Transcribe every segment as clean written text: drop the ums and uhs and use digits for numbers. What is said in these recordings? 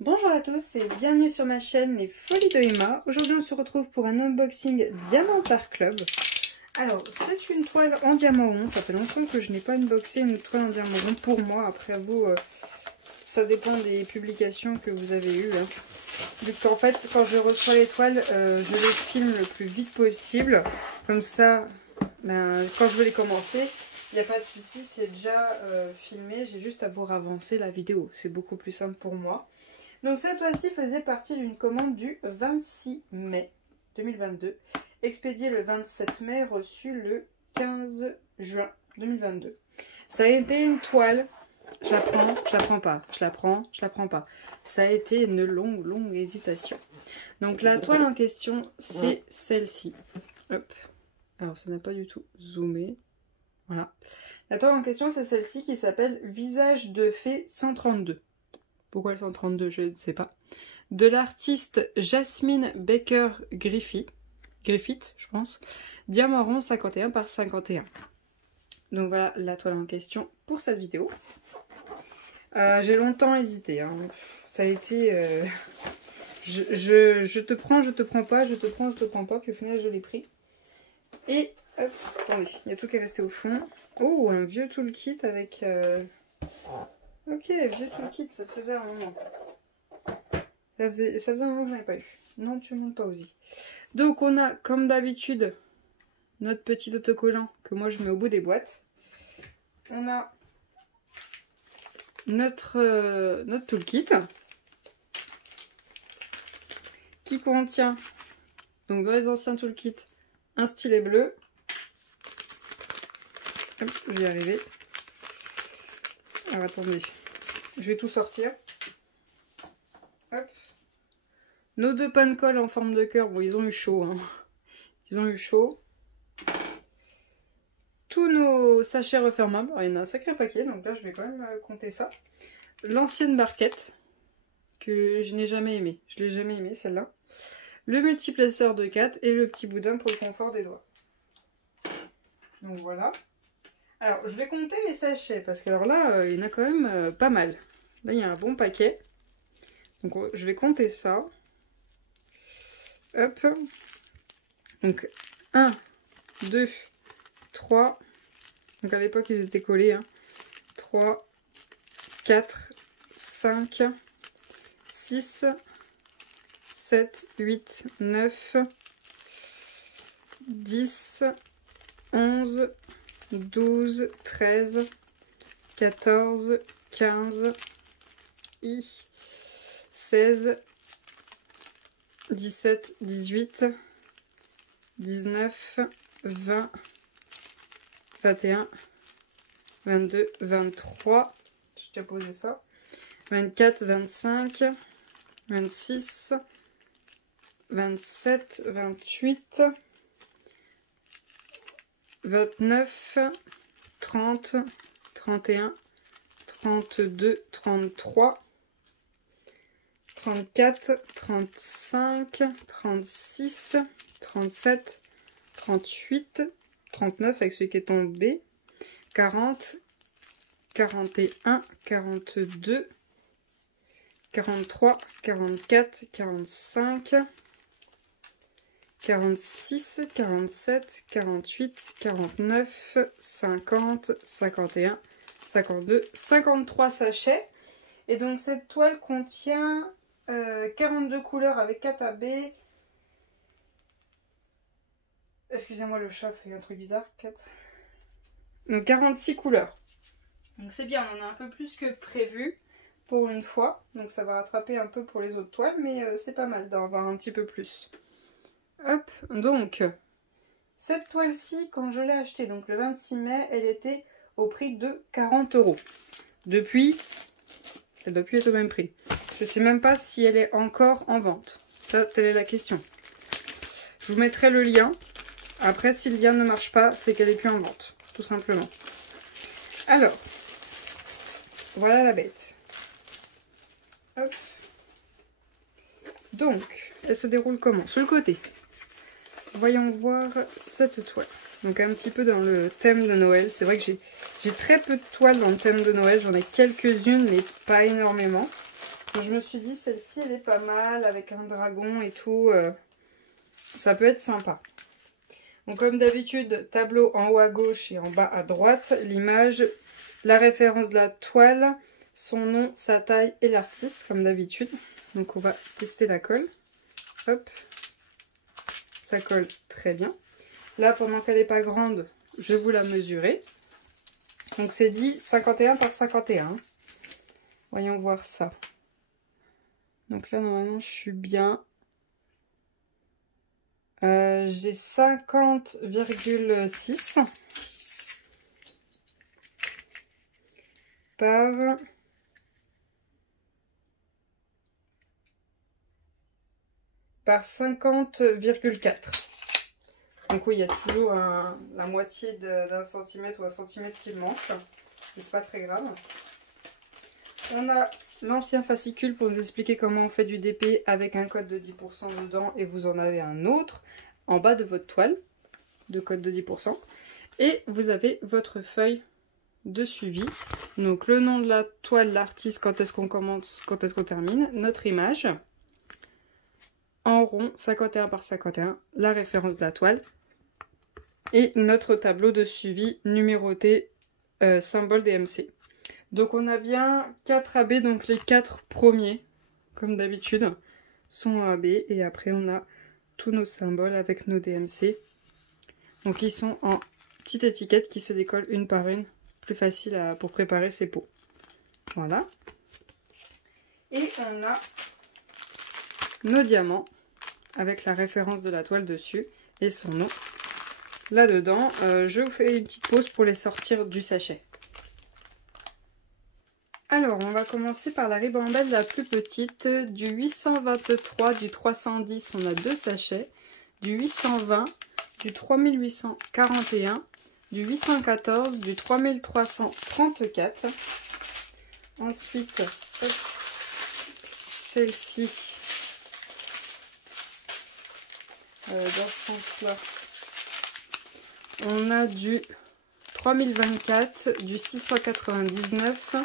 Bonjour à tous et bienvenue sur ma chaîne Les Folies de Emma. Aujourd'hui on se retrouve pour un unboxing Diamant Art Club. Alors c'est une toile en diamant rond, ça fait longtemps que je n'ai pas unboxé une toile en diamant rond pour moi. Après vous, ça dépend des publications que vous avez eues. Vu qu'en fait quand je reçois les toiles, je les filme le plus vite possible. Comme ça, quand je veux les commencer, il n'y a pas de souci, c'est déjà filmé. J'ai juste à vous avancer la vidéo, c'est beaucoup plus simple pour moi. Donc cette toile-ci faisait partie d'une commande du 26 mai 2022, expédiée le 27 mai, reçue le 15 juin 2022. Ça a été une toile, je la prends, je la prends pas, je la prends, je la prends pas. Ça a été une longue hésitation. Donc la toile en question, c'est celle-ci. Hop, alors ça n'a pas du tout zoomé. Voilà. La toile en question, c'est celle-ci qui s'appelle Visage de fée 132. Pourquoi le 132, je ne sais pas. De l'artiste Jasmine Baker Griffith, je pense. Diamant rond 51 par 51. Donc voilà la toile en question pour cette vidéo. J'ai longtemps hésité. Ça a été... je te prends, je te prends pas, je te prends, je te prends pas. Puis au final, je l'ai pris. Et hop, attendez, il y a tout qui est resté au fond. Oh, un vieux toolkit avec... Ok, vieux toolkit, ça faisait un moment. Ça faisait un moment que je n'avais pas eu. Non, tu montes pas aussi. Donc on a, comme d'habitude, notre petit autocollant que moi je mets au bout des boîtes. On a notre toolkit qui contient, donc dans les anciens toolkits, un stylet bleu. Hop, je vais y arriver. Alors attendez, je vais tout sortir. Hop. Nos deux pains de colle en forme de cœur, bon ils ont eu chaud. Ils ont eu chaud. Tous nos sachets refermables, alors, il y en a un sacré paquet, donc là je vais quand même compter ça. L'ancienne barquette, que je n'ai jamais aimée. Je l'ai jamais aimée celle-là. Le multiplaceur de 4 et le petit boudin pour le confort des doigts. Donc voilà. Alors je vais compter les sachets, parce que alors là il y en a quand même pas mal. Là il y a un bon paquet. Donc je vais compter ça. Hop. Donc 1, 2, 3. Donc à l'époque ils étaient collés. 3, 4, 5, 6, 7, 8, 9, 10, 11, 12, 13, 14, 15, 16, 17, 18, 19, 20, 21, 22, 23, j'ai déjà posé ça, 24, 25, 26, 27, 28, 29, 30, 31, 32, 33, 34, 35, 36, 37, 38, 39 avec celui qui est tombé, 40, 41, 42, 43, 44, 45, 46, 47, 48, 49, 50, 51, 52, 53 sachets. Et donc cette toile contient 42 couleurs avec 4 AB. Excusez-moi, le chat fait un truc bizarre. 4. Donc 46 couleurs. Donc c'est bien, on en a un peu plus que prévu pour une fois. Donc ça va rattraper un peu pour les autres toiles, mais c'est pas mal d'en avoir un petit peu plus. Hop, donc cette toile-ci, quand je l'ai achetée, donc le 26 mai, elle était au prix de 40 €. Depuis, elle doit plus être au même prix. Je sais même pas si elle est encore en vente. Ça, telle est la question. Je vous mettrai le lien. Après, si le lien ne marche pas, c'est qu'elle est plus en vente, tout simplement. Alors, voilà la bête. Hop. Donc, elle se déroule comment? Sur le côté. Voyons voir cette toile. Donc un petit peu dans le thème de Noël. C'est vrai que j'ai très peu de toiles dans le thème de Noël. J'en ai quelques-unes, mais pas énormément. Donc, je me suis dit, celle-ci, elle est pas mal, avec un dragon et tout. Ça peut être sympa. Donc, comme d'habitude, tableau en haut à gauche et en bas à droite. L'image, la référence de la toile, son nom, sa taille et l'artiste, comme d'habitude. Donc, on va tester la colle. Hop. Ça colle très bien. Là, pendant qu'elle n'est pas grande, je vais vous la mesurer. Donc, c'est dit 51 par 51. Voyons voir ça. Donc là, normalement, je suis bien. J'ai 50,6 par 50,4. Donc oui, il y a toujours la moitié d'un centimètre ou un centimètre qui manque. Mais c'est pas très grave. On a l'ancien fascicule pour nous expliquer comment on fait du DP avec un code de 10% dedans. Et vous en avez un autre en bas de votre toile de code de 10%. Et vous avez votre feuille de suivi. Donc le nom de la toile, l'artiste, quand est-ce qu'on commence, quand est-ce qu'on termine. Notre image. En rond, 51 par 51. La référence de la toile. Et notre tableau de suivi numéroté symbole DMC. Donc on a bien 4 AB, donc les 4 premiers, comme d'habitude, sont AB. Et après on a tous nos symboles avec nos DMC. Donc ils sont en petite étiquette qui se décolle une par une. Plus facile pour préparer ces pots. Voilà. Et on a nos diamants avec la référence de la toile dessus et son nom. Là-dedans, je vous fais une petite pause pour les sortir du sachet. Alors, on va commencer par la ribambelle la plus petite. Du 823, du 310, on a 2 sachets. Du 820, du 3841, du 814, du 3334. Ensuite, celle-ci, dans ce sens-là, on a du 3024, du 699,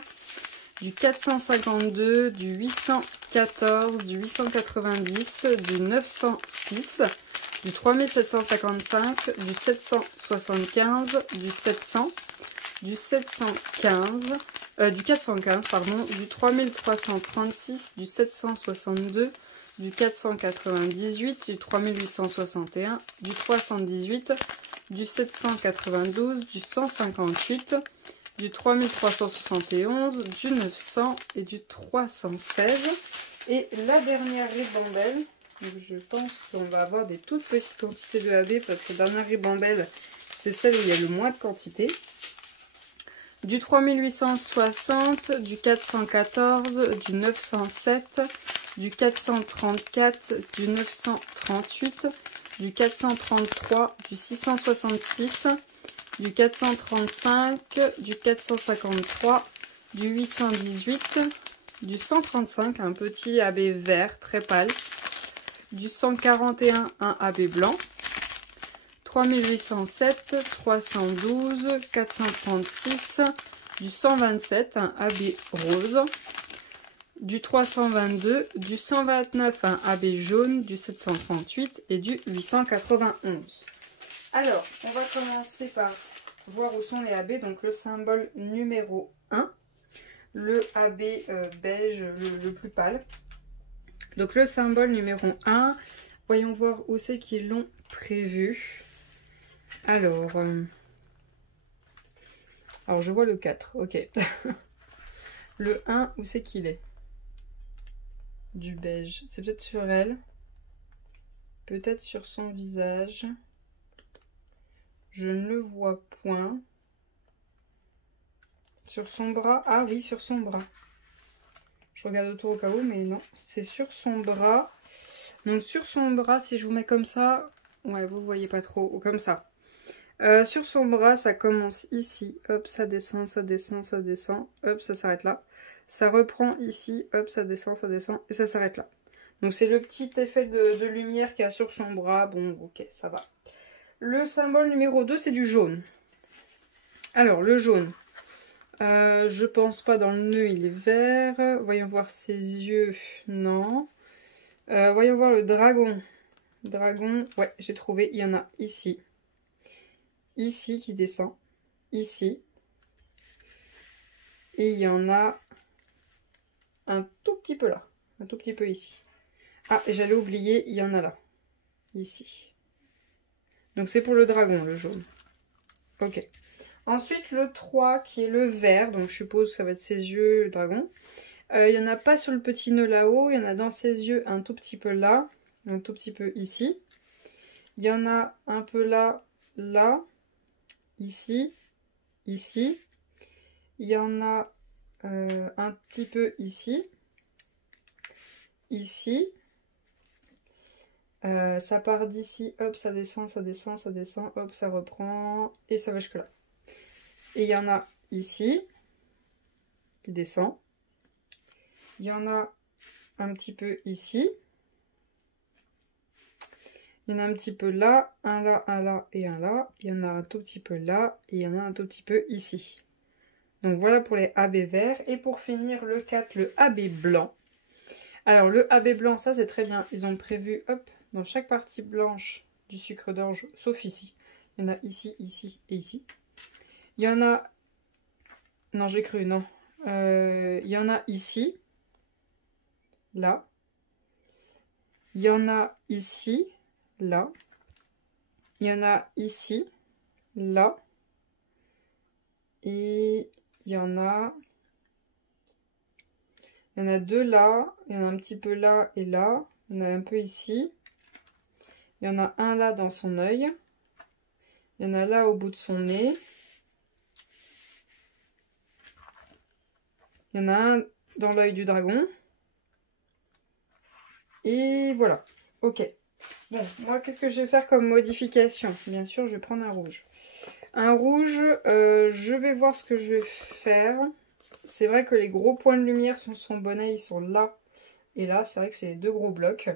du 452, du 814, du 890, du 906, du 3755, du 775, du 700, du 715, du 415, pardon, du 3336, du 762, du 498, du 3861, du 318, du 792, du 158, du 3371, du 900 et du 316. Et la dernière ribambelle, je pense qu'on va avoir des toutes petites quantités de AB parce que la dernière ribambelle, c'est celle où il y a le moins de quantité. Du 3860, du 414, du 907, du 434, du 938, du 433, du 666, du 435, du 453, du 818, du 135, un petit AB vert très pâle, du 141, un AB blanc, 3807, 312, 436, du 127, un AB rose, du 322, du 129, un AB jaune, du 738 et du 891. Alors, on va commencer par voir où sont les AB. Donc le symbole numéro 1, le AB beige, le plus pâle. Donc le symbole numéro 1, voyons voir où c'est qu'ils l'ont prévu. Alors je vois le 4, ok. Le 1, où c'est qu'il est? Du beige. C'est peut-être sur elle. Peut-être sur son visage. Je ne le vois point. Sur son bras. Ah oui, sur son bras. Je regarde autour au cas où, mais non. C'est sur son bras. Donc sur son bras, si je vous mets comme ça... Ouais, vous voyez pas trop. Comme ça. Sur son bras, ça commence ici. Hop, ça descend, ça descend, ça descend. Hop, ça s'arrête là. Ça reprend ici. Hop, ça descend et ça s'arrête là. Donc c'est le petit effet de lumière qu'il y a sur son bras. Bon, ok, ça va. Le symbole numéro 2, c'est du jaune. Alors, le jaune. Je pense pas, dans le nœud il est vert. Voyons voir ses yeux, non. Voyons voir le dragon. Dragon, ouais, j'ai trouvé, il y en a ici. Ici qui descend. Ici. Et il y en a un tout petit peu là. Un tout petit peu ici. Ah, j'allais oublier, il y en a là. Ici. Donc c'est pour le dragon, le jaune. Ok. Ensuite, le 3 qui est le vert. Donc je suppose que ça va être ses yeux, le dragon. Il n'y en a pas sur le petit nœud là-haut. Il y en a dans ses yeux un tout petit peu là. Un tout petit peu ici. Il y en a un peu là, là. Ici. Ici. Il y en a un petit peu ici. Ici. Ça part d'ici, hop, ça descend, ça descend, ça descend, hop, ça reprend, et ça va jusque là. Et il y en a ici, qui descend. Il y en a un petit peu ici. Il y en a un petit peu là, un là, et un là. Il y en a un tout petit peu là, et il y en a un tout petit peu ici. Donc voilà pour les AB verts. Et pour finir, le 4, le AB blanc. Alors le AB blanc, ça c'est très bien. Ils ont prévu, hop, dans chaque partie blanche du sucre d'orge, sauf ici. Il y en a ici, ici et ici. Il y en a... Non, j'ai cru, non. Il y en a ici. Là. Il y en a ici. Là. Il y en a ici. Là. Et il y en a... Il y en a deux là. Il y en a un petit peu là et là. Il y en a un peu ici. Il y en a un là dans son œil. Il y en a là au bout de son nez. Il y en a un dans l'œil du dragon. Et voilà. Ok. Bon, moi, qu'est-ce que je vais faire comme modification? Bien sûr, je vais prendre un rouge. Un rouge, je vais voir ce que je vais faire. C'est vrai que les gros points de lumière sur son bonnet, ils sont là et là. C'est vrai que c'est les deux gros blocs.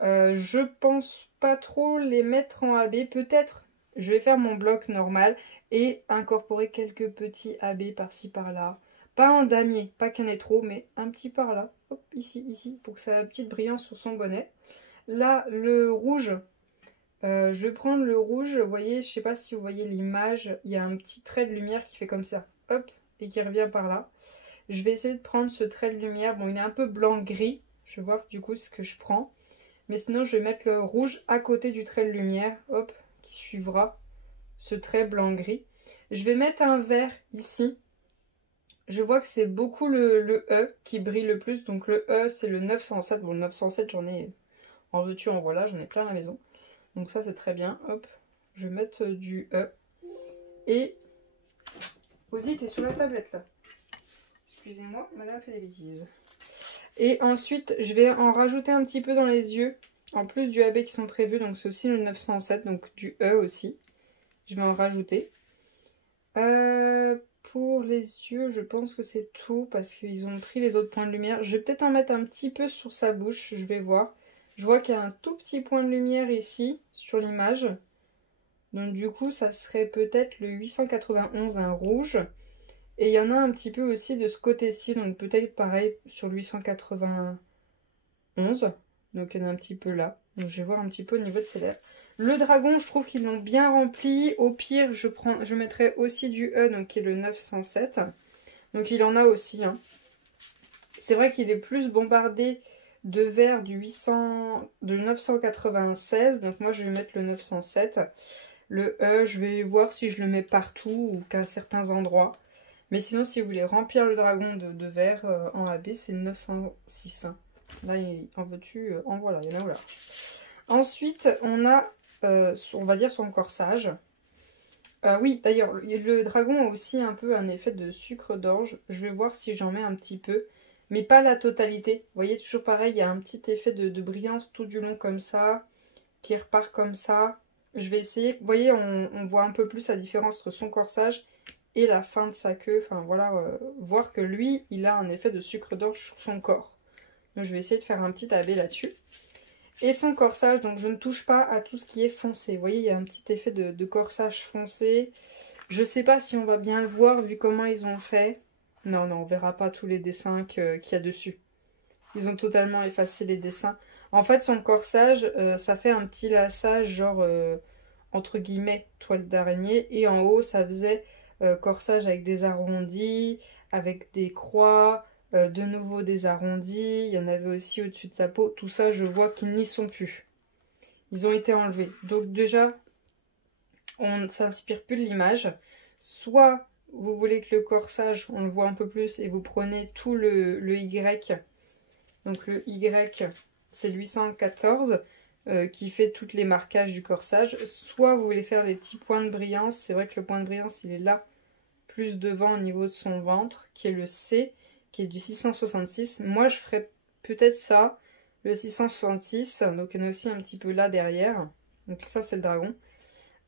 Je pense pas trop les mettre en AB. Peut-être, je vais faire mon bloc normal et incorporer quelques petits AB par-ci, par-là. Pas en damier, pas qu'il y en ait trop, mais un petit par là. Hop, ici, ici, pour que ça ait une petite brillance sur son bonnet. Là, le rouge, je vais prendre le rouge. Vous voyez, je sais pas si vous voyez l'image, il y a un petit trait de lumière qui fait comme ça. Hop, et qui revient par là. Je vais essayer de prendre ce trait de lumière. Bon, il est un peu blanc-gris. Je vais voir du coup ce que je prends. Mais sinon, je vais mettre le rouge à côté du trait de lumière. Hop, qui suivra ce trait blanc-gris. Je vais mettre un vert ici. Je vois que c'est beaucoup le E qui brille le plus. Donc le E, c'est le 907. Bon, le 907, j'en ai en veux-tu, en voilà. J'en ai plein à la maison. Donc ça, c'est très bien. Hop, je vais mettre du E. Et... Ozzy, t'es sur la tablette, là. Excusez-moi, madame fait des bêtises. Et ensuite, je vais en rajouter un petit peu dans les yeux. En plus du AB qui sont prévus. Donc c'est aussi le 907. Donc du E aussi. Je vais en rajouter. Pour les yeux, je pense que c'est tout. Parce qu'ils ont pris les autres points de lumière. Je vais peut-être en mettre un petit peu sur sa bouche. Je vais voir. Je vois qu'il y a un tout petit point de lumière ici. Sur l'image. Donc du coup, ça serait peut-être le 891, un rouge. Et il y en a un petit peu aussi de ce côté-ci. Donc peut-être pareil sur le 891. Donc il y en a un petit peu là. Donc je vais voir un petit peu au niveau de ses lèvres. Le dragon, je trouve qu'ils l'ont bien rempli. Au pire, je mettrai aussi du E, donc qui est le 907. Donc il en a aussi. Hein. C'est vrai qu'il est plus bombardé de vert du 996. Donc moi, je vais mettre le 907. Le E, je vais voir si je le mets partout ou qu'à certains endroits. Mais sinon, si vous voulez remplir le dragon de vert en AB, c'est le 906. Hein. Là, en veux-tu, en voilà, il y en a au large. Ensuite, on a, on va dire, son corsage. Oui, d'ailleurs, le dragon a aussi un peu un effet de sucre d'orge. Je vais voir si j'en mets un petit peu, mais pas la totalité. Vous voyez, toujours pareil, il y a un petit effet de brillance tout du long comme ça, qui repart comme ça. Je vais essayer, vous voyez, on voit un peu plus la différence entre son corsage et la fin de sa queue. Enfin, voilà, voir que lui, il a un effet de sucre d'orge sur son corps. Donc, je vais essayer de faire un petit AB là-dessus. Et son corsage, donc je ne touche pas à tout ce qui est foncé. Vous voyez, il y a un petit effet de corsage foncé. Je sais pas si on va bien le voir vu comment ils ont fait. Non, non, on verra pas tous les dessins qu'il y a dessus. Ils ont totalement effacé les dessins. En fait, son corsage, ça fait un petit laçage, genre, entre guillemets, toile d'araignée. Et en haut, ça faisait corsage avec des arrondis, avec des croix, de nouveau des arrondis. Il y en avait aussi au-dessus de sa peau. Tout ça, je vois qu'ils n'y sont plus. Ils ont été enlevés. Donc déjà, on ne s'inspire plus de l'image. Soit vous voulez que le corsage, on le voit un peu plus, et vous prenez tout le Y. Donc le Y, c'est le 814 qui fait tous les marquages du corsage. Soit vous voulez faire les petits points de brillance. C'est vrai que le point de brillance, il est là, plus devant au niveau de son ventre, qui est le C, qui est du 666. Moi, je ferais peut-être ça, le 666. Donc il y en a aussi un petit peu là derrière. Donc ça, c'est le dragon.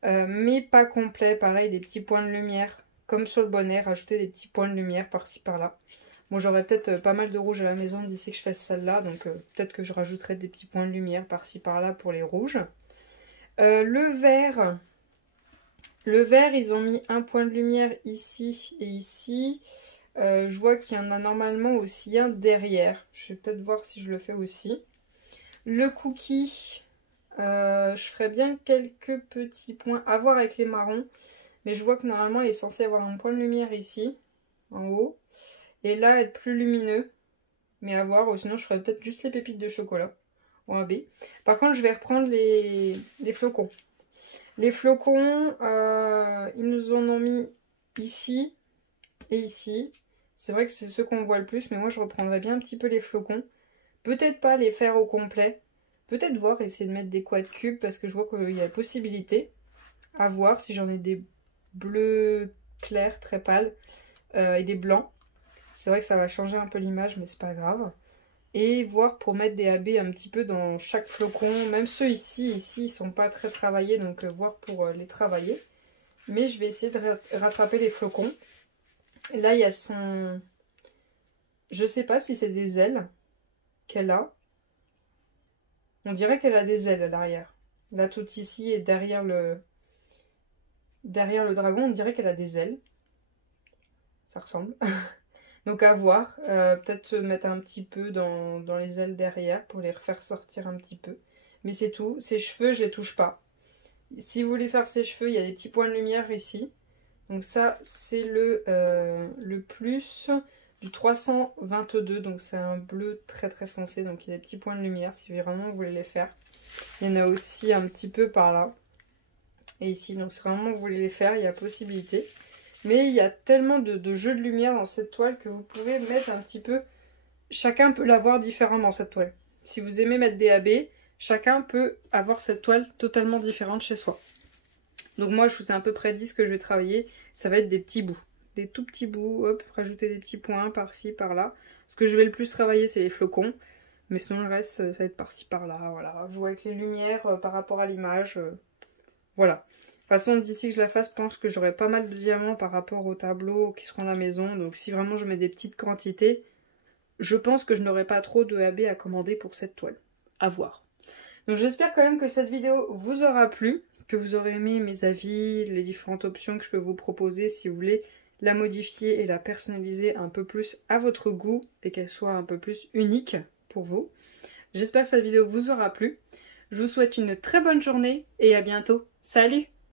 Mais pas complet, pareil, des petits points de lumière. Comme sur le bonnet, rajouter des petits points de lumière par-ci par-là. Bon, j'aurai peut-être pas mal de rouge à la maison d'ici que je fasse celle-là, donc peut-être que je rajouterai des petits points de lumière par-ci par-là pour les rouges. Le vert, ils ont mis un point de lumière ici et ici. Je vois qu'il y en a normalement aussi un derrière. Je vais peut-être voir si je le fais aussi. Le cookie, je ferais bien quelques petits points à voir avec les marrons. Mais je vois que normalement il est censé avoir un point de lumière ici, en haut. Et là, être plus lumineux. Mais à voir, ou sinon je ferais peut-être juste les pépites de chocolat en AB. Par contre, je vais reprendre les flocons. Les flocons, ils nous en ont mis ici et ici. C'est vrai que c'est ceux qu'on voit le plus, mais moi je reprendrais bien un petit peu les flocons. Peut-être pas les faire au complet. Peut-être voir, essayer de mettre des quad cubes, parce que je vois qu'il y a possibilité. À voir si j'en ai des bleus clairs, très pâles, et des blancs. C'est vrai que ça va changer un peu l'image, mais c'est pas grave. Et voir pour mettre des AB un petit peu dans chaque flocon. Même ceux ici, ils sont pas très travaillés, donc voir pour les travailler. Mais je vais essayer de rattraper les flocons. Et là, il y a son... Je sais pas si c'est des ailes qu'elle a. On dirait qu'elle a des ailes à l'arrière. Là, tout ici et derrière le dragon, on dirait qu'elle a des ailes. Ça ressemble. Donc à voir, peut-être se mettre un petit peu dans les ailes derrière pour les refaire sortir un petit peu. Mais c'est tout. Ses cheveux, je les touche pas. Si vous voulez faire ses cheveux, il y a des petits points de lumière ici. Donc ça, c'est le plus du 322. Donc c'est un bleu très très foncé. Donc il y a des petits points de lumière si vraiment vous voulez les faire. Il y en a aussi un petit peu par là. Et ici, donc si vraiment vous voulez les faire, il y a possibilité. Mais il y a tellement de jeux de lumière dans cette toile que vous pouvez mettre un petit peu... Chacun peut l'avoir différemment, cette toile. Si vous aimez mettre des AB, chacun peut avoir cette toile totalement différente chez soi. Donc moi, je vous ai à peu près dit ce que je vais travailler. Ça va être des petits bouts. Des tout petits bouts, hop, rajouter des petits points par-ci, par-là. Ce que je vais le plus travailler, c'est les flocons. Mais sinon, le reste, ça va être par-ci, par-là. Voilà, jouer avec les lumières par rapport à l'image. Voilà. De toute façon, d'ici que je la fasse, je pense que j'aurai pas mal de diamants par rapport aux tableaux qui seront à la maison. Donc si vraiment je mets des petites quantités, je pense que je n'aurai pas trop de AB à commander pour cette toile. À voir. Donc j'espère quand même que cette vidéo vous aura plu, que vous aurez aimé mes avis, les différentes options que je peux vous proposer si vous voulez la modifier et la personnaliser un peu plus à votre goût et qu'elle soit un peu plus unique pour vous. J'espère que cette vidéo vous aura plu. Je vous souhaite une très bonne journée et à bientôt. Salut!